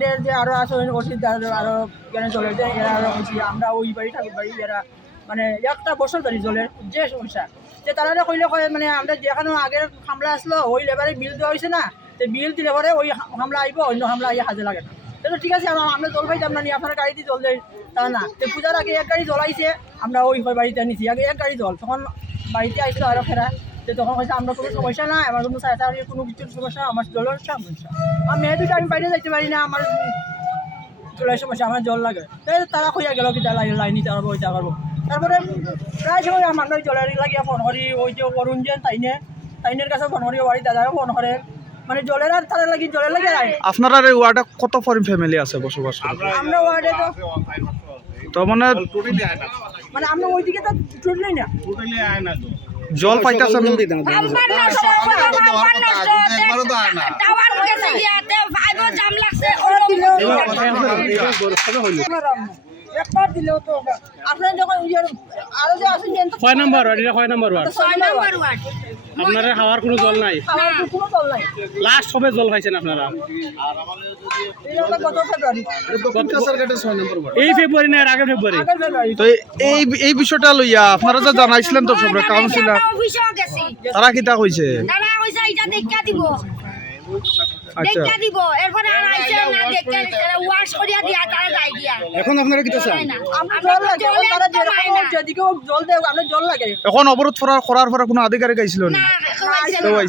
ওয়ার্ডের যে আরো আছে অসিত আরো এখানে চলে যায় এরা আরো বেশি আমরা ওই বাড়ি ঠাকুর বাড়ি এরা মানে একটা বছর ধরে জলের যে সমস্যা যে তারা কইলে কয় মানে আমরা যেখানে আগের হামলা আসলো ওই লেবারে বিল দেওয়া হয়েছে না তো বিল দিলে পরে ওই হামলা আইব অন্য হামলা আইয়া হাজে লাগে না তো ঠিক আছে আমরা জল পাইতাম না নি আপনার গাড়ি দিয়ে জল দেয় তা না তো পূজার আগে এক গাড়ি জল আইছে আমরা ওই বাড়িতে নিছি আগে এক গাড়ি জল তখন বাড়িতে আইছিল আরো ফেরা তো তখন হয়েছে আমরা কোনো সমস্যা নাই আমার কোনো সাঁতারের কোনো কিছুর সমস্যা আমার জলের সমস্যা আমি মেয়ে দুটো আমি বাইরে যাইতে পারি না আমার জলের সমস্যা আমার জল লাগে তারা কইয়া গেল কি লাইন নিতে পারবো ওইটা পারবো তারপরে প্রায় সময় আমার জলের লাগিয়া ফোন করি ওই যে অরুণ যে তাইনের কাছে ফোন করি বাড়ি দাদাও ফোন করে মানে জলের আর তারা লাগি জলের লাগে আপনারা এই ওয়ার্ডে কত ফরেন ফ্যামিলি আছে বসবাস করে আমরা ওয়ার্ডে তো মানে মানে আমরা ওইদিকে তো টুটলেই না জল পাইতাছেন একবার দিলেও তো আপনারা যখন আরো যে আসেন কয় নাম্বার ওয়ার্ড এটা কয় নাম্বার ওয়ার্ড 6 নম্বর ওয়ার্ড আপনারা খাওয়ার কোনো জল নাই খাওয়ার কোনো জল নাই লাস্ট কবে জল খাইছেন আপনারা এটা গত ফেব্রুয়ারি এই ফেব্রুয়ারি না এর আগের ফেব্রুয়ারি আগের ফেব্রুয়ারি তো এই বিষয়টা লইয়া আপনারা যে জানাইছিলেন তো সব কাউন্সিলর অফিসও গেছি তারা কিটা কইছে তারা কইছে এটা দেখা দিব আচ্ছা দেখা দিব এরপরে আর আইছে না দেখতে তারা ওয়াশ করিয়া দিয়া তারা যাই দিয়া এখন আপনারা কিটা চান আমরা জল লাগে তারা যেরকম যেদিকে জল দেয় আমরা জল লাগে এখন অবরোধ করার পরে কোনো আধিকারিক আইছিল না না